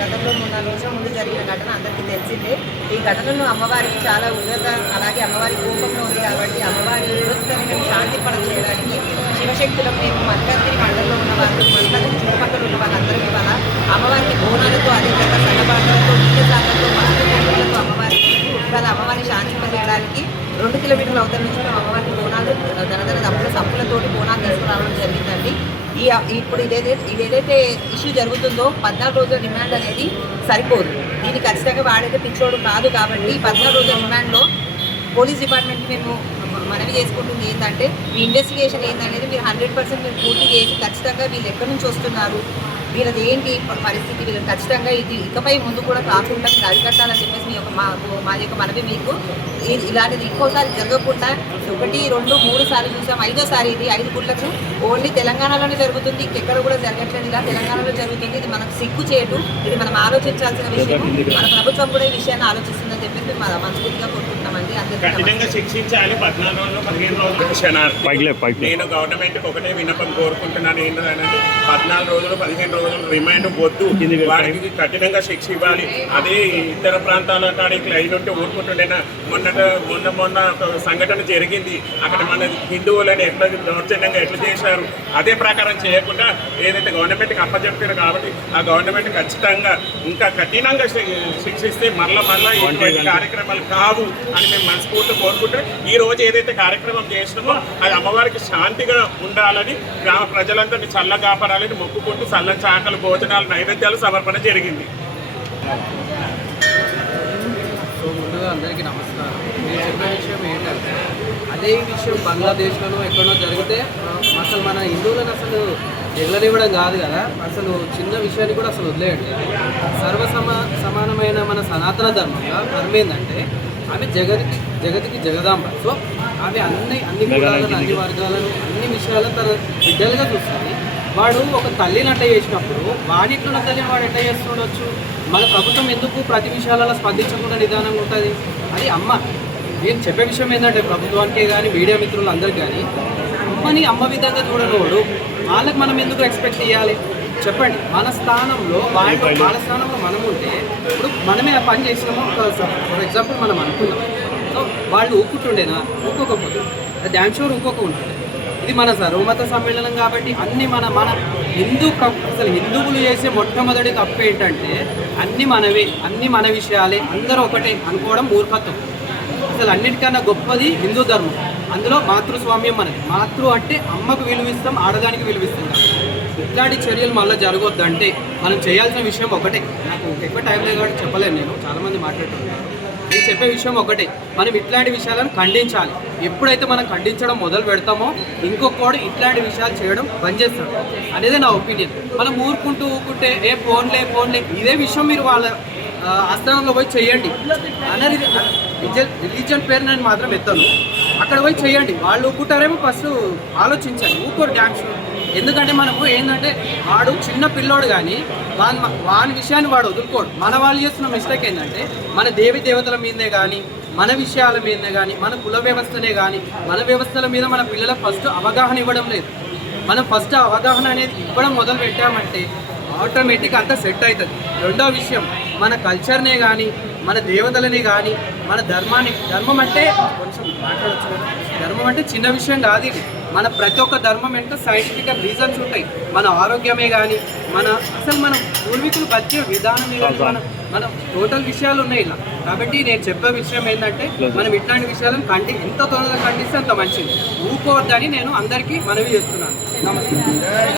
గతంలో 3-4 రోజుల ముందు జరిగిన ఘటన అందరికీ తెలిసిందే. ఈ ఘటనను అమ్మవారికి చాలా ఉగ్రత, అలాగే అమ్మవారి కోపంలో ఉంది కాబట్టి అమ్మవారి ఉగ్రతని మేము శాంతిపడ చేయడానికి శివశక్తులకు మేము మల్కాజ్గిరి మండలంలో ఉన్న వాళ్ళు, మల్కాజ్గిరి చుట్టుపక్కల ఉన్న వాళ్ళందరికీ వల్ల అమ్మవారికి బోనాలతో, అదేవిధంగా సన్నపాటలతో, నీళ్ళతో, పసుపు అమ్మవారికి ఇవాళ అమ్మవారిని శాంతింపజేయడానికి 2 కిలోమీటర్ల అవతల నుంచి మేము అమ్మవారికి బోనాలు ధనధన దప్పుల సంపులతోటి బోనాలు తీసుకురావడం జరిగిందండి. ఇప్పుడు ఇదేదైతే ఇష్యూ జరుగుతుందో 14 రోజుల రిమాండ్ అనేది సరిపోదు. దీన్ని ఖచ్చితంగా వాడైతే పిచ్చోడు కాదు కాబట్టి 14 రోజుల రిమాండ్లో పోలీస్ డిపార్ట్మెంట్కి మేము మనవి చేసుకుంటుంది ఏంటంటే మీ ఇన్వెస్టిగేషన్ ఏంటనేది మీరు 100% మీరు పూర్తి చేసి ఖచ్చితంగా వీళ్ళు ఎక్కడి నుంచి వస్తున్నారు, వీళ్ళది ఏంటి పరిస్థితి, వీళ్ళని ఖచ్చితంగా ఇది ఇకపై ముందు కూడా కాకుండా మీరు అరికట్టాలని చెప్పేసి మా యొక్క మనవి మీకు ఇలాంటిది ఇంకోసారి జరగకుండా 1, 2, 3 సార్లు చూసాం, 5వ సారి ఇది 5 గుళ్ళకు ఓన్లీ తెలంగాణలోనే జరుగుతుంది, ఇంకెక్కడ కూడా జరగట్లేదు. ఇలా తెలంగాణలో జరుగుతుంది. ఇది మనకు సిగ్గు చేయటు, ఇది మనం ఆలోచించాల్సిన విషయం. మన ప్రభుత్వం కూడా ఈ విషయాన్ని ఆలోచిస్తుందని చెప్పేసి మనస్ఫూర్తిగా కోరుకుంటున్నామండి. నేను గవర్నమెంట్కి ఒకటే విన్నపం కోరుకుంటున్నాను. ఏంటంటే 14 రోజులు 15 రోజులు రిమైండ్ వద్దు, వారికి కఠినంగా శిక్ష ఇవ్వాలి. అదే ఇతర ప్రాంతాల కాడికి అయినట్టు ఊరుకుంటుండేనా. మొన్న ఒక సంఘటన జరిగింది. అక్కడ మన హిందువులను ఎట్లా దౌర్జన్యంగా ఎట్లా చేశారు, అదే ప్రకారం చేయకుండా ఏదైతే గవర్నమెంట్కి అప్పచెప్పారు కాబట్టి ఆ గవర్నమెంట్ ఖచ్చితంగా ఇంకా కఠినంగా శిక్షిస్తే మళ్ళా ఇటువంటి కార్యక్రమాలు కావు అని మేము మనస్ఫూర్తి కోరుకుంటే ఈ రోజు ఏదైతే కార్యక్రమం చేస్తున్నామో అది అమ్మవారికి శాంతిగా ఉండాలని, గ్రామ ప్రజలందరినీ చల్లగా కాపాడాలని మొక్కుకుంటూ చల్లని చాకలు, భోజనాలు, నైవేద్యాలు సమర్పణ జరిగింది. ముందుగా అందరికీ నమస్కారం. నేను చెప్పే విషయం ఏంటంటే అదే విషయం బంగ్లాదేశ్లోనూ ఎక్కడో జరిగితే అసలు మన హిందువులను అసలు ఎగలనివ్వడం కాదు కదా, అసలు చిన్న విషయాన్ని కూడా అసలు వదిలేయండి. సమానమైన మన సనాతన ధర్మంగా ధర్మం ఏంటంటే ఆమె జగతికి జగదాంబ. సో ఆమె అన్ని కులాలను, అన్ని వర్గాలను, అన్ని విషయాలను తన బిడ్డలుగా చూస్తుంది. వాడు ఒక తల్లిని అట్ట చేసినప్పుడు వాడిట్లున్న తల్లిని వాడు ఎట్ట చేస్తుండొచ్చు? మన ప్రభుత్వం ఎందుకు ప్రతి విషయాలలో స్పందించకుండా నిదానంగా ఉంటుంది? అది అమ్మ. నేను చెప్పే విషయం ఏంటంటే ప్రభుత్వానికే కానీ మీడియా మిత్రులు అందరికీ కానీ అమ్మని అమ్మ విధంగా చూడనోడు వాళ్ళకి మనం ఎందుకు ఎక్స్పెక్ట్ చేయాలి చెప్పండి? మన స్థానంలో వాళ్ళ స్థానంలో మనం ఉంటే ఇప్పుడు మనమే ఆ పని చేసినామో ఫర్ ఎగ్జాంపుల్ మనం అనుకున్నాం. సో వాళ్ళు ఊక్కుంటుండేనా? ఊక్కోకపోతే డ్యామ్ షూర్ ఊక్కోక ఉంటుండే. ఇది మన సర్వమత సమ్మేళనం కాబట్టి అన్ని మన అసలు హిందువులు చేసే మొట్టమొదటి తప్పు ఏంటంటే అన్ని మనవే, అన్ని మన విషయాలే, అందరూ ఒకటే అనుకోవడం మూర్ఖత్వం. అసలు అన్నిటికన్నా గొప్పది హిందూ ధర్మం. అందులో మాతృస్వామ్యం మనది. మాతృ అంటే అమ్మకు విలువిస్తాం, ఆడదానికి విలువిస్తాం. ఇట్లాంటి చర్యలు మళ్ళీ జరగొద్దంటే మనం చేయాల్సిన విషయం ఒకటే. నాకు ఎక్కువ టైం లేదు కాబట్టి చెప్పలేను, నేను చాలామంది మాట్లాడుతున్నాను. నేను చెప్పే విషయం ఒకటే, మనం ఇట్లాంటి విషయాలను ఖండించాలి. ఎప్పుడైతే మనం ఖండించడం మొదలు పెడతామో ఇంకొకడు ఇట్లాంటి విషయాలు చేయడం బంద్ చేస్తాడు అనేది నా ఒపీనియన్. మనం ఊరుకుంటే ఫోన్లే ఇదే విషయం మీరు వాళ్ళ ఆస్థానంలో పోయి చేయండి అనేది రిలీజియన్ పేరు నేను మాత్రం ఎత్తాను. అక్కడ పోయి చేయండి. వాళ్ళు ఊరుకుంటారేమో ఫస్ట్ ఆలోచించాలి. ఊరుకోరు డ్యాన్స్. ఎందుకంటే మనము ఏంటంటే వాడు చిన్న పిల్లోడు కానీ వాని విషయాన్ని వాడు వదులుకోడు. మన వాళ్ళు చేస్తున్న మిస్టేక్ ఏంటంటే మన దేవతల మీదనే కానీ, మన విషయాల మీదనే కానీ, మన కుల వ్యవస్థనే కానీ, మన వ్యవస్థల మీద మన పిల్లలకు ఫస్ట్ అవగాహన ఇవ్వడం లేదు. మనం ఫస్ట్ అవగాహన అనేది ఇవ్వడం మొదలు పెట్టామంటే ఆటోమేటిక్ అంతా సెట్ అవుతుంది. రెండో విషయం, మన కల్చర్నే కానీ, మన దేవతలని కానీ, మన ధర్మం అంటే కొంచెం మాట్లాడచ్చు కదా. ధర్మం అంటే చిన్న విషయం కాదు. ఇది మన ప్రతి ఒక్క ధర్మం అంటే సైంటిఫికల్ రీజన్స్ ఉంటాయి. మన ఆరోగ్యమే కానీ, అసలు మన పూర్వీకులు బతికే విధానమే కానీ, మన టోటల్ విషయాలు ఉన్నాయి ఇలా. కాబట్టి నేను చెప్పే విషయం ఏంటంటే మనం ఇట్లాంటి విషయాలను ఎంత తొందరగా ఖండిస్తే అంత మంచిది. ఊరుకోవద్దని నేను అందరికీ మనవి చేస్తున్నాను. నమస్తే.